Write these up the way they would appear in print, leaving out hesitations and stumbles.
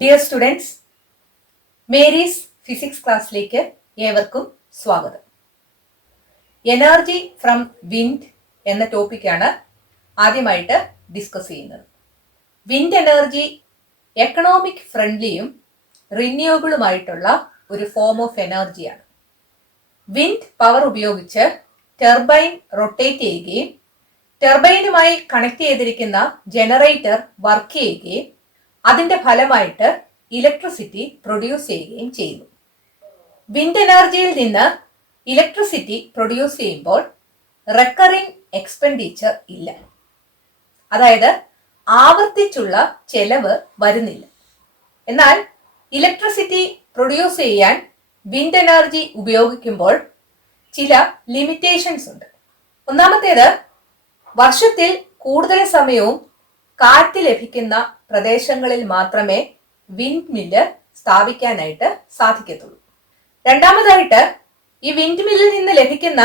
Dear students, Mary's physics ക്ലാസ്സിലേക്ക് ഏവർക്കും സ്വാഗതം. എനർജി ഫ്രം വിൻഡ് എന്ന ടോപ്പിക്കാണ് ആദ്യമായിട്ട് ഡിസ്കസ് ചെയ്യുന്നത്. വിൻഡ് എനർജി എക്കണോമിക് ഫ്രണ്ട്ലിയും റിന്യൂവബിളുമായിട്ടുള്ള ഒരു ഫോം ഓഫ് എനർജിയാണ്. വിൻഡ് പവർ ഉപയോഗിച്ച് ടർബൈൻ റൊട്ടേറ്റ് ചെയ്യുകയും ടർബൈനുമായി കണക്ട് ചെയ്തിരിക്കുന്ന ജനറേറ്റർ വർക്ക് ചെയ്യുകയും അതിന്റെ ഫലമായിട്ട് ഇലക്ട്രിസിറ്റി പ്രൊഡ്യൂസ് ചെയ്യുകയും ചെയ്യുന്നു. വിൻഡ് എനർജിയിൽ നിന്ന് ഇലക്ട്രിസിറ്റി പ്രൊഡ്യൂസ് ചെയ്യുമ്പോൾ റെക്കറിംഗ് എക്സ്പെൻഡിച്ചർ ഇല്ല, അതായത് ആവർത്തിച്ചുള്ള ചെലവ് വരുന്നില്ല. എന്നാൽ ഇലക്ട്രിസിറ്റി പ്രൊഡ്യൂസ് ചെയ്യാൻ വിൻഡ് എനർജി ഉപയോഗിക്കുമ്പോൾ ചില ലിമിറ്റേഷൻസ് ഉണ്ട്. ഒന്നാമത്തേത്, വർഷത്തിൽ കൂടുതൽ സമയവും കാറ്റ് ലഭിക്കുന്ന പ്രദേശങ്ങളിൽ മാത്രമേ വിൻഡ് മില്ല് സ്ഥാപിക്കാനായിട്ട് സാധിക്കത്തുള്ളൂ. രണ്ടാമതായിട്ട്, ഈ വിൻഡ് മില്ലിൽ നിന്ന് ലഭിക്കുന്ന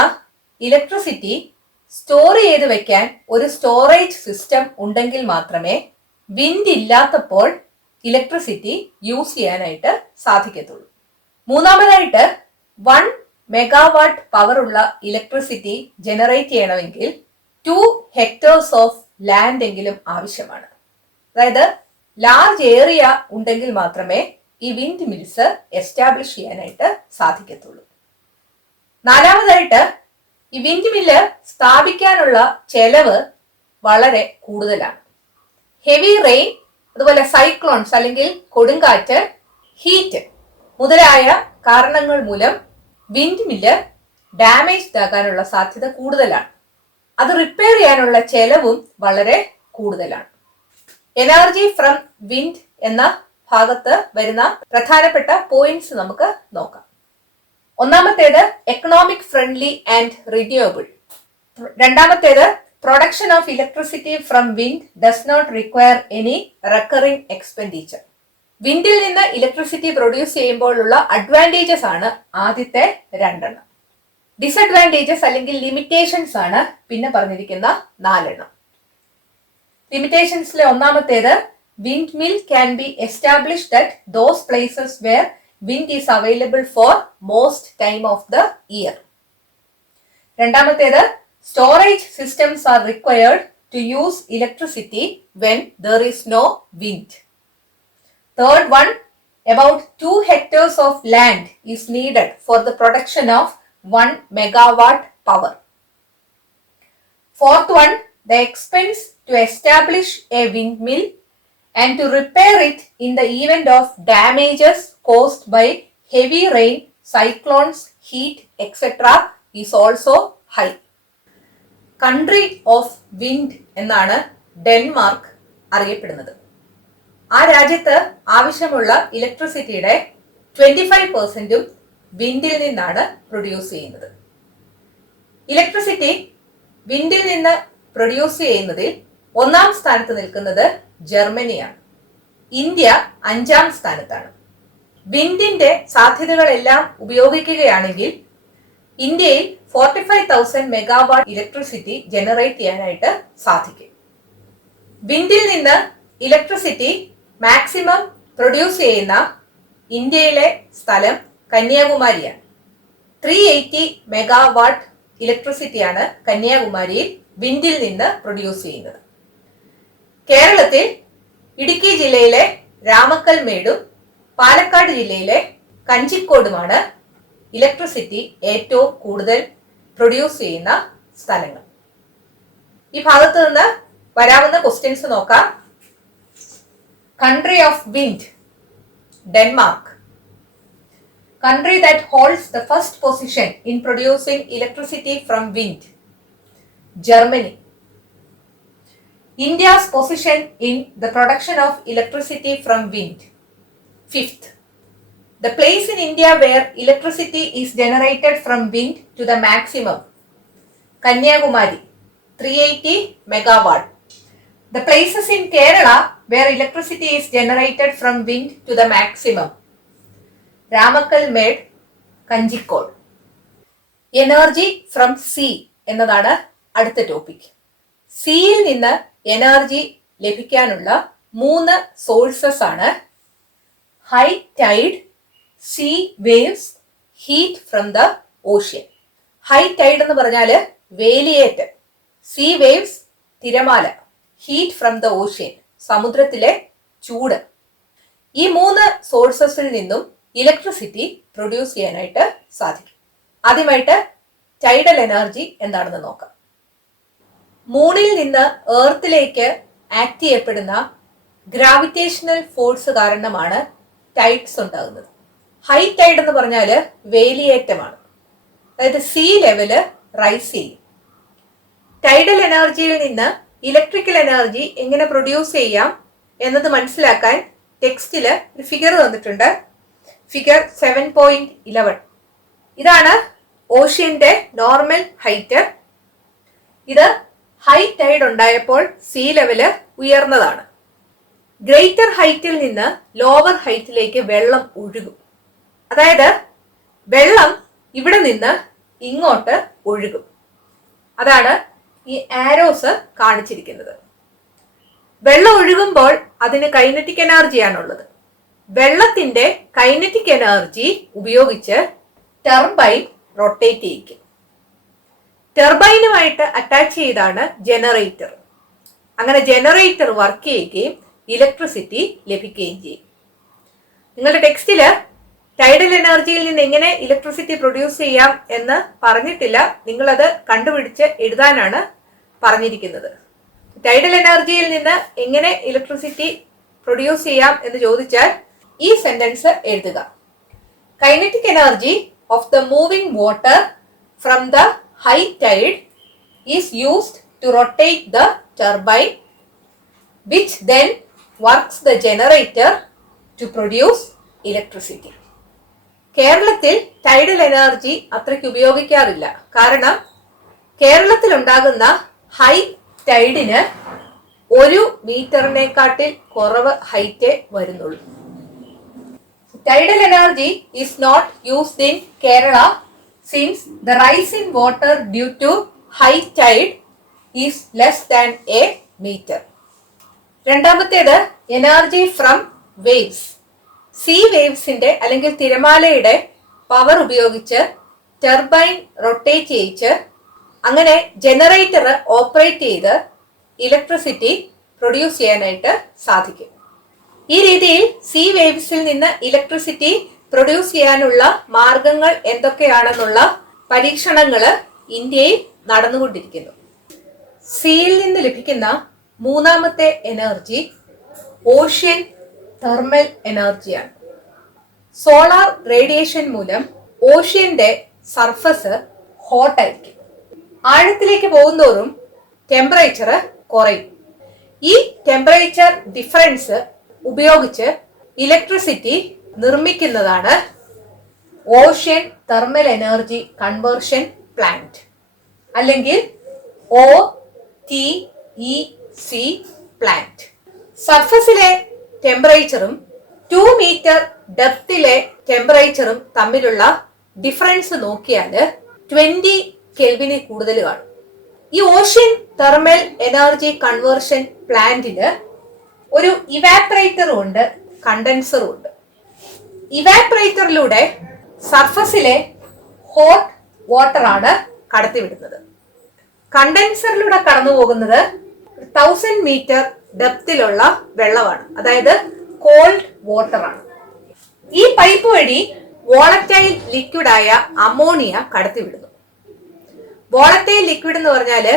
ഇലക്ട്രിസിറ്റി സ്റ്റോർ ചെയ്ത് വെക്കാൻ ഒരു സ്റ്റോറേജ് സിസ്റ്റം ഉണ്ടെങ്കിൽ മാത്രമേ വിൻഡ് ഇല്ലാത്തപ്പോൾ ഇലക്ട്രിസിറ്റി യൂസ് ചെയ്യാനായിട്ട് സാധിക്കത്തുള്ളൂ. മൂന്നാമതായിട്ട്, 1 മെഗാവാട്ട് പവർ ഉള്ള ഇലക്ട്രിസിറ്റി ജനറേറ്റ് ചെയ്യണമെങ്കിൽ 2 ഹെക്ടേഴ്സ് ഓഫ് ലാൻഡ് എങ്കിലും ആവശ്യമാണ്. അതായത് ലാർജ് ഏരിയ ഉണ്ടെങ്കിൽ മാത്രമേ ഈ വിൻഡ് മിൽസ് എസ്റ്റാബ്ലിഷ് ചെയ്യാനായിട്ട് സാധിക്കത്തുള്ളൂ. നാലാമതായിട്ട്, ഈ വിൻഡ് മില്ല് സ്ഥാപിക്കാനുള്ള ചെലവ് വളരെ കൂടുതലാണ്. ഹെവി റെയിൻ, അതുപോലെ സൈക്ലോൺസ് അല്ലെങ്കിൽ കൊടുങ്കാറ്റ്, ഹീറ്റ് മുതലായ കാരണങ്ങൾ മൂലം വിൻഡ് മില്ല് ഡാമേജ് ആകാനുള്ള സാധ്യത കൂടുതലാണ്. അത് റിപ്പയർ ചെയ്യാനുള്ള ചെലവും വളരെ കൂടുതലാണ്. എനർജി ഫ്രം വിൻഡ് എന്ന ഭാഗത്ത് വരുന്ന പ്രധാനപ്പെട്ട പോയിന്റ്സ് നമുക്ക് നോക്കാം. ഒന്നാമത്തേത്, എക്കണോമിക് ഫ്രണ്ട്ലി ആൻഡ് റിന്യൂവബിൾ. രണ്ടാമത്തേത്, production of electricity from wind does not require any recurring expenditure. വിൻഡിൽ നിന്ന് ഇലക്ട്രിസിറ്റി പ്രൊഡ്യൂസ് ചെയ്യുമ്പോഴുള്ള അഡ്വാൻറ്റേജസ് ആണ് ആദ്യത്തെ രണ്ടെണ്ണം. ഡിസഡ്വാൻറ്റേജസ് അല്ലെങ്കിൽ ലിമിറ്റേഷൻസ് ആണ് പിന്നെ പറഞ്ഞിരിക്കുന്ന 4 ലിമിറ്റേഷൻസിലെ ഒന്നാമത്തേത്, wind mill can be established at those places where wind is available for most time of the year. രണ്ടാമത്തേത്, storage systems are required to use electricity when there is no wind. Third one, about 2 hectares of land is needed for the production of 1 megawatt power. Fourth one, the expense to establish a windmill and to repair it in the event of damages caused by heavy rain, cyclones, heat, etc. is also high. Country of wind എന്നാണ് Denmark അറിയപ്പെടുന്നത്. ആ രാജ്യത്ത് ആവശ്യമുള്ള ഇലക്ട്രിസിറ്റിയുടെ 25% വിൻഡിൽ നിന്നാണ് produce ചെയ്യുന്നത്. Electricity വിൻഡിൽ നിന്ന് produce ചെയ്യുന്നതിൽ 1ാം സ്ഥാനത്ത് നിൽക്കുന്നത് ജർമ്മനിയാണ്. ഇന്ത്യ 5ാം സ്ഥാനത്താണ്. വിൻഡിന്റെ സാധ്യതകളെല്ലാം ഉപയോഗിക്കുകയാണെങ്കിൽ ഇന്ത്യയിൽ 45,000 മെഗാവാട്ട് ഇലക്ട്രിസിറ്റി ജനറേറ്റ് ചെയ്യാനായിട്ട് സാധിക്കും. വിൻഡിൽ നിന്ന് ഇലക്ട്രിസിറ്റി മാക്സിമം പ്രൊഡ്യൂസ് ചെയ്യുന്ന ഇന്ത്യയിലെ സ്ഥലം കന്യാകുമാരിയാണ്. 380 മെഗാവാട്ട് ഇലക്ട്രിസിറ്റിയാണ് കന്യാകുമാരിയിൽ വിൻഡിൽ നിന്ന് പ്രൊഡ്യൂസ് ചെയ്യുന്നത്. കേരളത്തിൽ ഇടുക്കി ജില്ലയിലെ രാമക്കൽമേടും പാലക്കാട് ജില്ലയിലെ കഞ്ചിക്കോടുമാണ് ഇലക്ട്രിസിറ്റി ഏറ്റവും കൂടുതൽ പ്രൊഡ്യൂസ് ചെയ്യുന്ന സ്ഥലങ്ങൾ. ഈ ഭാഗത്ത് നിന്ന് വരാവുന്ന ക്വസ്റ്റ്യൻസ് നോക്കാം. Country of wind, Denmark. Country that holds the first position in producing electricity from wind, Germany. India's position in the production of electricity from wind, 5th. The place in India where electricity is generated from wind to the maximum, Kanyakumari, 380 megawatt. The places in Kerala where electricity is generated from wind to the maximum, Ramakkalmedu, Kanjikode. Energy from see എന്നതാണ് അടുത്ത topic. സീയിൽ നിന്ന് energy ലഭിക്കാനുള്ള 3 sources ആണ് high tide sea waves heat from the ocean. High tide എന്ന് പറഞ്ഞാൽ വേലിയേറ്റം, sea waves തിരമാല, heat from the ocean സമുദ്രത്തിലെ ചൂട്. ഈ 3 സോഴ്സസിൽ നിന്നും ഇലക്ട്രിസിറ്റി പ്രൊഡ്യൂസ് ചെയ്യാനായിട്ട് സാധിക്കും. ആദ്യമായിട്ട് ടൈഡൽ എനർജി എന്താണെന്ന് നോക്കാം. മൂണിൽ നിന്ന് എർത്തിലേക്ക് ആക്ട് ചെയ്യപ്പെടുന്ന ഗ്രാവിറ്റേഷണൽ ഫോഴ്സ് കാരണമാണ് ടൈഡ്സ് ഉണ്ടാകുന്നത്. ഹൈ ടൈഡ് എന്ന് പറഞ്ഞാൽ വേലിയേറ്റമാണ്, അതായത് സീ ലെവല് റൈസ് ചെയ്യും. ടൈഡൽ എനർജിയിൽ നിന്ന് ഇലക്ട്രിക്കൽ എനർജി എങ്ങനെ പ്രൊഡ്യൂസ് ചെയ്യാം എന്നത് മനസ്സിലാക്കാൻ ടെക്സ്റ്റിൽ ഒരു ഫിഗർ തന്നിട്ടുണ്ട്. ഫിഗർ 7.11. ഇതാണ് ഓഷ്യന്റെ നോർമൽ ഹൈറ്റ്. ഇത് ഹൈ ടൈഡ് ഉണ്ടായപ്പോൾ സീ ലെവല് ഉയർന്നതാണ്. ഗ്രേറ്റർ ഹൈറ്റിൽ നിന്ന് ലോവർ ഹൈറ്റിലേക്ക് വെള്ളം ഒഴുകും. അതായത് വെള്ളം ഇവിടെ നിന്ന് ഇങ്ങോട്ട് ഒഴുകും. അതാണ് ഈ ആരോസ് കാണിച്ചിരിക്കുന്നത്. വെള്ളം ഒഴുകുമ്പോൾ അതിന് കൈനറ്റിക് എനർജിയാണുള്ളത്. വെള്ളത്തിന്റെ കൈനറ്റിക് എനർജി ഉപയോഗിച്ച് ടർബൈൻ റൊട്ടേറ്റ് ചെയ്യിക്കും. ടർബൈനുമായിട്ട് അറ്റാച്ച് ചെയ്താണ് ജനറേറ്റർ. അങ്ങനെ ജനറേറ്റർ വർക്ക് ചെയ്യുകയും ഇലക്ട്രിസിറ്റി ലഭിക്കുകയും ചെയ്യും. നിങ്ങളുടെ ടെക്സ്റ്റില് ടൈഡൽ എനർജിയിൽ നിന്ന് എങ്ങനെ ഇലക്ട്രിസിറ്റി പ്രൊഡ്യൂസ് ചെയ്യാം എന്ന് പറഞ്ഞിട്ടില്ല. നിങ്ങളത് കണ്ടുപിടിച്ച് എഴുതാനാണ് പറഞ്ഞിരിക്കുന്നത്. ടൈഡൽ എനർജിയിൽ നിന്ന് എങ്ങനെ ഇലക്ട്രിസിറ്റി പ്രൊഡ്യൂസ് ചെയ്യാം എന്ന് ചോദിച്ചാൽ ഈ സെന്റൻസ് എഴുതുക. Kinetic energy of the moving water from the high tide is used to rotate the turbine which then works the generator to produce electricity. കേരളത്തിൽ ടൈഡൽ എനർജി അത്രയ്ക്ക് ഉപയോഗിക്കാറില്ല. കാരണം കേരളത്തിൽ ഉണ്ടാകുന്ന ഹൈ ടൈഡിന് 1 മീറ്ററിനെക്കാട്ടിൽ കുറവ് ഹൈറ്റേ വരുന്നുള്ളൂ. Tidal energy is not used in Kerala since the rise in water due to high tide is less than a meter. രണ്ടാമത്തേത് energy from waves. See വേവ്സിന്റെ അല്ലെങ്കിൽ തിരമാലയുടെ പവർ ഉപയോഗിച്ച് ടർബൈൻ റൊട്ടേറ്റ് ചെയ്യിച്ച് അങ്ങനെ ജനറേറ്റർ ഓപ്പറേറ്റ് ചെയ്ത് electricity produce ചെയ്യാനായിട്ട് സാധിക്കും. ഈ രീതിയിൽ see വേവ്സിൽ നിന്ന് ഇലക്ട്രിസിറ്റി പ്രൊഡ്യൂസ് ചെയ്യാനുള്ള മാർഗങ്ങൾ എന്തൊക്കെയാണെന്നുള്ള പരീക്ഷണങ്ങൾ ഇന്ത്യയിൽ നടന്നുകൊണ്ടിരിക്കുന്നു. സീയിൽ നിന്ന് ലഭിക്കുന്ന മൂന്നാമത്തെ എനർജി ഓഷ്യൻ തെർമൽ എനർജിയാണ്. സോളാർ റേഡിയേഷൻ മൂലം ഓഷ്യന്റെ സർഫസ് ഹോട്ടായിരിക്കും. ആഴത്തിലേക്ക് പോകുന്തോറും ടെമ്പറേച്ചർ കുറയും. ഈ ടെമ്പറേച്ചർ ഡിഫറൻസ് ഉപയോഗിച്ച് ഇലക്ട്രിസിറ്റി നിർമ്മിക്കുന്നതാണ് ocean thermal energy conversion plant, അല്ലെങ്കിൽ OTEC പ്ലാന്റ്. സർഫസിലെ ടെമ്പറേച്ചറും 2 മീറ്റർ ഡെപ്തിലെ ടെമ്പറേച്ചറും തമ്മിലുള്ള ഡിഫറൻസ് നോക്കിയാൽ 20 കെൽവിന് കൂടുതൽ കാണും. ഈ ഓഷ്യൻ തെർമൽ എനർജി കൺവേർഷൻ പ്ലാന്റിന് ഒരു ഇവാപ്പറേറ്ററും ഉണ്ട്, കണ്ടൻസറും ഉണ്ട്. ഇവാപ്പറേറ്ററിലൂടെ സർഫസിലെ ഹോട്ട് വാട്ടർ ആണ് കടത്തിവിടുന്നത്. കണ്ടൻസറിലൂടെ കടന്നു പോകുന്നത് 1000 മീറ്റർ ഡെപ്തിലുള്ള വെള്ളമാണ്, അതായത് കോൾഡ് വാട്ടർ ആണ്. ഈ പൈപ്പ് വഴി വോളറ്റൈൽ ലിക്വിഡായ അമോണിയ കടത്തിവിടുന്നു. വോളറ്റൈൽ ലിക്വിഡ് എന്ന് പറഞ്ഞാല്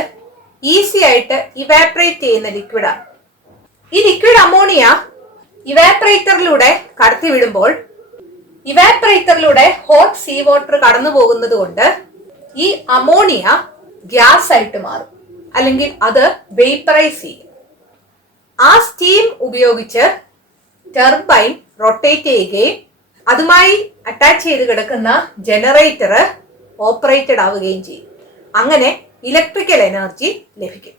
ഈസി ആയിട്ട് ഇവാപ്പറേറ്റ് ചെയ്യുന്ന ലിക്വിഡാണ്. ഈ ലിക്വിഡ് അമോണിയ ഇവാപ്പറേറ്ററിലൂടെ കടത്തിവിടുമ്പോൾ ഇവാപ്പറേറ്ററിലൂടെ ഹോട്ട് സീ വാട്ടർ കടന്നു പോകുന്നത് കൊണ്ട് ഈ അമോണിയ ഗ്യാസ് ആയിട്ട് മാറും, അല്ലെങ്കിൽ അത് വേപ്പറൈസ് ചെയ്യും. ആ സ്റ്റീം ഉപയോഗിച്ച് ടർബൈൻ റൊട്ടേറ്റ് ചെയ്യുകയും അതുമായി അറ്റാച്ച് ചെയ്ത് കിടക്കുന്ന ജനറേറ്റർ ഓപ്പറേറ്റഡ് ആവുകയും ചെയ്യും. അങ്ങനെ ഇലക്ട്രിക്കൽ എനർജി ലഭിക്കും.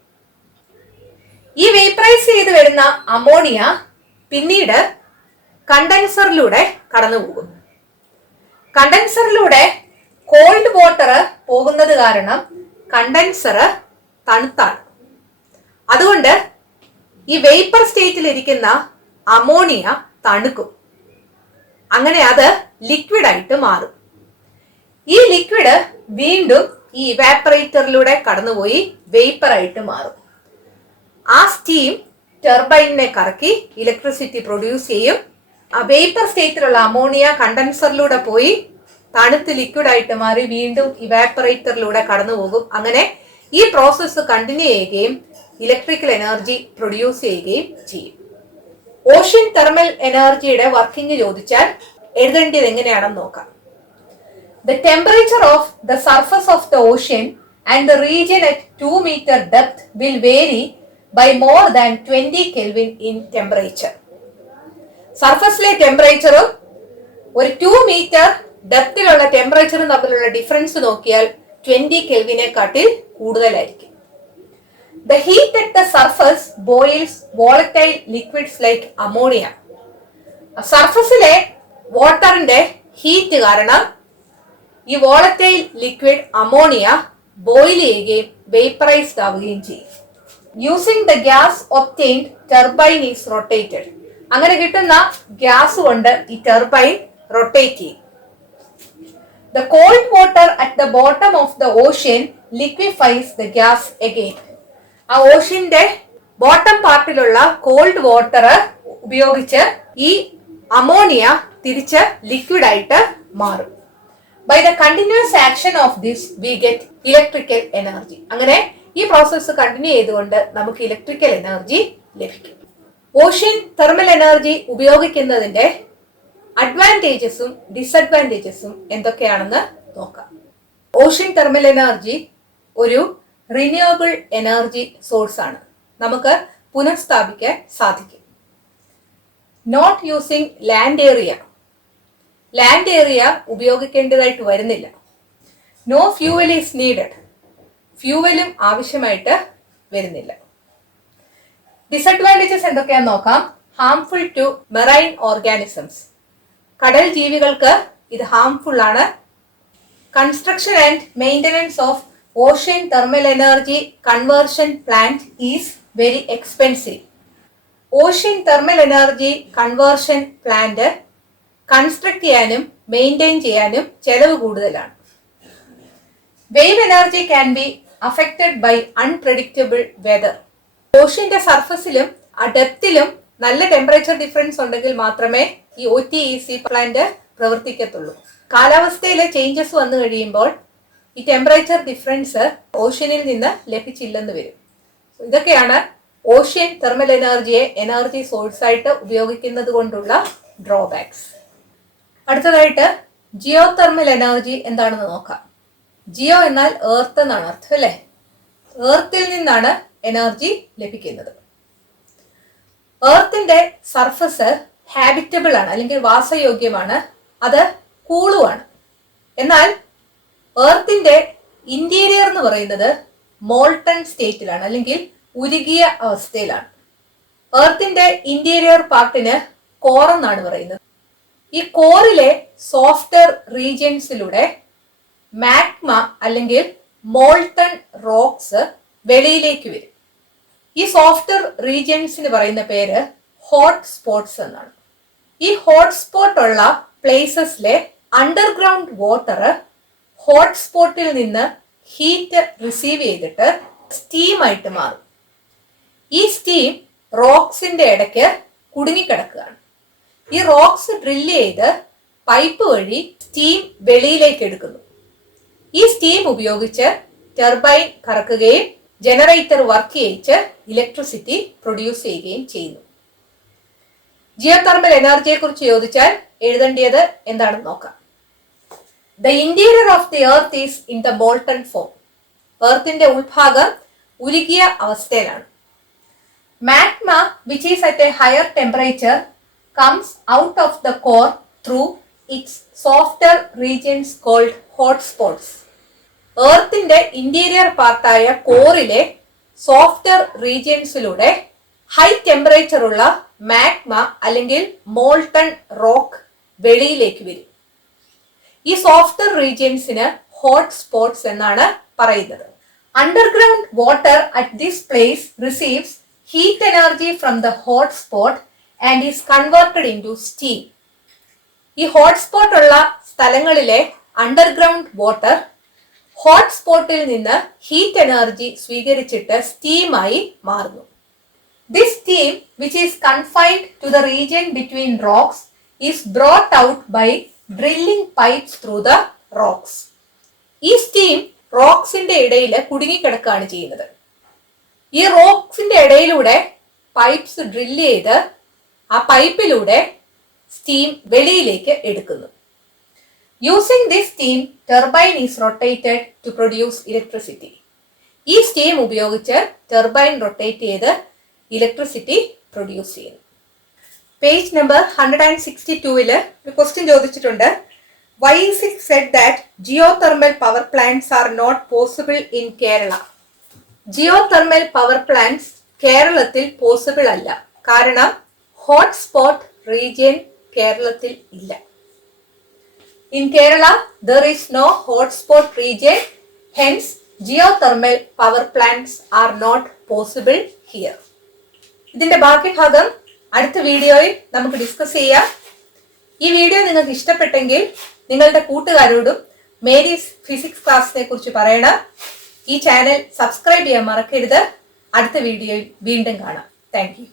ഈ വേപ്പറൈസ് ചെയ്ത് വരുന്ന അമോണിയ പിന്നീട് കണ്ടൻസറിലൂടെ കടന്നു പോകും. കണ്ടൻസറിലൂടെ കോൾഡ് വാട്ടർ പോകുന്നത് കാരണം കണ്ടൻസർ തണുത്താണ്. അതുകൊണ്ട് ഈ വേപ്പർ സ്റ്റേറ്റിൽ ഇരിക്കുന്ന അമോണിയ തണുക്കും. അങ്ങനെ അത് ലിക്വിഡ് ആയിട്ട് മാറും. ഈ ലിക്വിഡ് വീണ്ടും ഈ ഇവാപ്പറേറ്ററിലൂടെ കടന്നുപോയി വേപ്പർ ആയിട്ട് മാറും. ആ സ്റ്റീം ടർബൈനിനെ കറക്കി ഇലക്ട്രിസിറ്റി പ്രൊഡ്യൂസ് ചെയ്യും. ആ വേപ്പർ സ്റ്റേറ്റിലുള്ള അമോണിയ കണ്ടൻസറിലൂടെ പോയി തണുത്ത് ലിക്വിഡ് ആയിട്ട് മാറി വീണ്ടും ഇവാപ്പറേറ്ററിലൂടെ കടന്നു പോകും. അങ്ങനെ ഈ പ്രോസസ്സ് കണ്ടിന്യൂ ചെയ്യുകയും ഇലക്ട്രിക്കൽ എനർജി പ്രൊഡ്യൂസ് ചെയ്യുകയും ചെയ്യും. ഓഷ്യൻ തെർമൽ എനർജിയുടെ വർക്കിംഗ് ചോദിച്ചാൽ എഴുതേണ്ടത് എങ്ങനെയാണെന്ന് നോക്കാം. The temperature of the surface of the ocean and the region at 2 meter depth will vary by more than 20 Kelvin in temperature. സർഫസിലെ ടെമ്പറേച്ചറും ഒരു 2 മീറ്റർ ഡെപ്തിലുള്ള ടെമ്പറേച്ചറും തമ്മിലുള്ള ഡിഫറൻസ് നോക്കിയാൽ 20 കെൽവിനെക്കാട്ടിൽ കൂടുതലായിരിക്കും. The heat at the surface boils volatile liquids like ammonia. സർഫസിലെ വാട്ടറിന്റെ heat കാരണം ഈ volatile liquid ammonia boil ചെയ്യുകയും vaporised ആവുകയും ചെയ്യും. Using the gas obtained turbine is rotated. അങ്ങനെ കിട്ടുന്ന ഗ്യാസ് കൊണ്ട് ഈ ടർബൈൻ റൊട്ടേറ്റ് ചെയ്യും. The cold water at the bottom of the ocean liquefies the gas again. ആ ഓഷ്യന്റെ ബോട്ടം പാർട്ടിലുള്ള കോൾഡ് വാട്ടർ ഉപയോഗിച്ച് ഈ അമോണിയ തിരിച്ച് ലിക്വിഡ് ആയിട്ട് മാറും. By the continuous action of this we get electrical energy. അങ്ങനെ ഈ പ്രോസസ്സ് കണ്ടിന്യൂ ചെയ്തുകൊണ്ട് നമുക്ക് ഇലക്ട്രിക്കൽ എനർജി ലഭിക്കും. ഓഷ്യൻ തെർമൽ എനർജി ഉപയോഗിക്കുന്നതിന്റെ അഡ്വാൻറ്റേജസും ഡിസഡ്വാൻറ്റേജസും എന്തൊക്കെയാണെന്ന് നോക്കാം. ഓഷ്യൻ തെർമൽ എനർജി ഒരു റിന്യൂവബിൾ എനർജി സോഴ്സ് ആണ്. നമുക്ക് പുനഃസ്ഥാപിക്കാൻ സാധിക്കും. Not using land area. Land area ഉപയോഗിക്കേണ്ടതായിട്ട് വരുന്നില്ല. No fuel is needed. ഫ്യൂവലും ആവശ്യമായിട്ട് വരുന്നില്ല. ഡിസഡ്വാൻറ്റേജസ് എന്തൊക്കെയാന്ന് നോക്കാം. Harmful to marine organisms. കടൽ ജീവികൾക്ക് ഇത് ഹാംഫുൾ ആണ്. Construction and maintenance of ocean thermal energy conversion plant is very expensive. Ocean thermal energy conversion plant construct ചെയ്യാനും മെയിൻറ്റെയിൻ ചെയ്യാനും ചെലവ് കൂടുതലാണ്. Wave energy can be affected by unpredictable weather. ഓഷ്യന്റെ സർഫസിലും ആ ഡെപ്തിലും നല്ല ടെമ്പറേച്ചർ ഡിഫറൻസ് ഉണ്ടെങ്കിൽ മാത്രമേ ഈ OTEC പ്ലാന്റ് പ്രവർത്തിക്കത്തുള്ളൂ. കാലാവസ്ഥയിലെ ചേഞ്ചസ് വന്നു കഴിയുമ്പോൾ ഈ ടെമ്പറേച്ചർ ഡിഫറൻസ് ഓഷ്യനിൽ നിന്ന് ലഭിച്ചില്ലെന്ന് വരും. ഇതൊക്കെയാണ് ഓഷ്യൻ തെർമൽ എനർജിയെ എനർജി സോഴ്സ് ആയിട്ട് ഉപയോഗിക്കുന്നത് കൊണ്ടുള്ള ഡ്രോബാക്സ്. അടുത്തതായിട്ട് ജിയോ തെർമൽ എനർജി എന്താണെന്ന് നോക്കാം. ജിയോ എന്നാൽ എർത്ത് എന്നാണ് അർത്ഥം, അല്ലേ? എർത്തിൽ നിന്നാണ് എനർജി ലഭിക്കുന്നത്. എർത്തിന്റെ സർഫസ് ഹാബിറ്റബിൾ ആണ്, അല്ലെങ്കിൽ വാസയോഗ്യമാണ്. അത് കൂളുമാണ്. എന്നാൽ എർത്തിന്റെ ഇന്റീരിയർ എന്ന് പറയുന്നത് മോൾട്ടൺ സ്റ്റേറ്റിലാണ്, അല്ലെങ്കിൽ ഉരുകിയ അവസ്ഥയിലാണ്. എർത്തിന്റെ ഇന്റീരിയർ പാർട്ടിന് കോർ എന്നാണ് പറയുന്നത്. ഈ കോറിലെ സോഫ്റ്റ്വെയർ റീജിയൻസിലൂടെ മാഗ്മ അല്ലെങ്കിൽ മോൾട്ടൺ റോക്സ് വെളിയിലേക്ക് വരും. ഈ സോഫ്റ്റ്വെയർ റീജിയൻസിന് പറയുന്ന പേര് ഹോട്ട് സ്പോട്ട്സ് എന്നാണ്. ഈ ഹോട്ട് സ്പോട്ട് ഉള്ള പ്ലേസസിലെ അണ്ടർഗ്രൗണ്ട് വാട്ടർ ഹോട്ട് സ്പോട്ടിൽ നിന്ന് ഹീറ്റ് റിസീവ് ചെയ്തിട്ട് സ്റ്റീം ആയിട്ട് മാറും. ഈ സ്റ്റീം റോക്സിന്റെ ഇടയ്ക്ക് കുടുങ്ങിക്കിടക്കുകയാണ്. ഈ റോക്സ് ഡ്രില്ല് ചെയ്ത് പൈപ്പ് വഴി സ്റ്റീം വെളിയിലേക്ക് എടുക്കുന്നു. ഈ സ്റ്റീം ഉപയോഗിച്ച് ടർബൈൻ കറക്കുകയും ജനറേറ്റർ വർക്ക് ചെയ്യിച്ച് ഇലക്ട്രിസിറ്റി പ്രൊഡ്യൂസ് ചെയ്യുകയും ചെയ്യുന്നു. ജിയോ തെർമൽ എനർജിയെ കുറിച്ച് ചോദിച്ചാൽ എഴുതേണ്ടത് എന്താണെന്ന് നോക്കാം. The interior of the earth is in the molten form. എർത്തിന്റെ ഉൾഭാഗം ഉരുകിയ അവസ്ഥയിലാണ്. Magma which is at a higher temperature comes out of the core through its softer regions called hot spots. എർത്തിന്റെ ഇന്റീരിയർ പാർട്ടായ കോറിലെ സോഫ്റ്റ്വെയർ റീജിയൻസിലൂടെ high temperature ഉള്ള magma അല്ലെങ്കിൽ മോൾട്ടൺ റോക്ക് വെളിയിലേക്ക് വരും. ഈ സോഫ്റ്റ്വെയർ റീജിയൻസിന് ഹോട്ട് സ്പോട്ട്സ് എന്നാണ് പറയുന്നത്. Underground water at this place receives heat energy from the hot spot and is converted into steam. ഈ ഹോട്ട്സ്പോട്ട് ഉള്ള സ്ഥലങ്ങളിലെ അണ്ടർഗ്രൗണ്ട് വാട്ടർ ഹോട്ട്സ്പോട്ടിൽ നിന്ന് ഹീറ്റ് എനർജി സ്വീകരിച്ചിട്ട് സ്റ്റീമായി മാറുന്നു. This steam, which is confined to the region between rocks, is brought out by drilling pipes through the rocks. ഈ steam റോക്സിന്റെ ഇടയിൽ കുടുങ്ങിക്കിടക്കുകയാണ് ചെയ്യുന്നത്. ഈ റോക്സിന്റെ ഇടയിലൂടെ പൈപ്സ് ഡ്രില്ല് ചെയ്ത് ആ പൈപ്പിലൂടെ സ്റ്റീം വെളിയിലേക്ക് എടുക്കുന്നു. Using this steam turbine is rotated to produce electricity. ഈ സ്റ്റീം ഉപയോഗിച്ച് ടർബൈൻ റൊട്ടേറ്റ് ചെയ്ത് ഇലക്ട്രിസിറ്റി പ്രൊഡ്യൂസ് ചെയ്യുന്നു. പേജ് നമ്പർ 162 ഒരു ക്വസ്റ്റ്യൻ ചോദിച്ചിട്ടുണ്ട്. Why is it said that geothermal power plants are not possible in Kerala? Geothermal power plants കേരളത്തിൽ possible അല്ല. കാരണം hotspot region കേരളത്തിൽ ഇല്ല. In Kerala, there is no hotspot region, hence geothermal power plants are not possible here. ഇതിന്റെ ബാക്കി ഭാഗം അടുത്ത വീഡിയോയിൽ നമുക്ക് ഡിസ്കസ് ചെയ്യാം. ഈ വീഡിയോ നിങ്ങൾക്ക് ഇഷ്ടപ്പെട്ടെങ്കിൽ നിങ്ങളുടെ കൂട്ടുകാരോടും മേരീസ് ഫിസിക്സ് ക്ലാസ്സിനെ കുറിച്ച് പറയണം. ഈ ചാനൽ സബ്സ്ക്രൈബ് ചെയ്യാൻ മറക്കരുത്. അടുത്ത വീഡിയോയിൽ വീണ്ടും കാണാം. Thank you.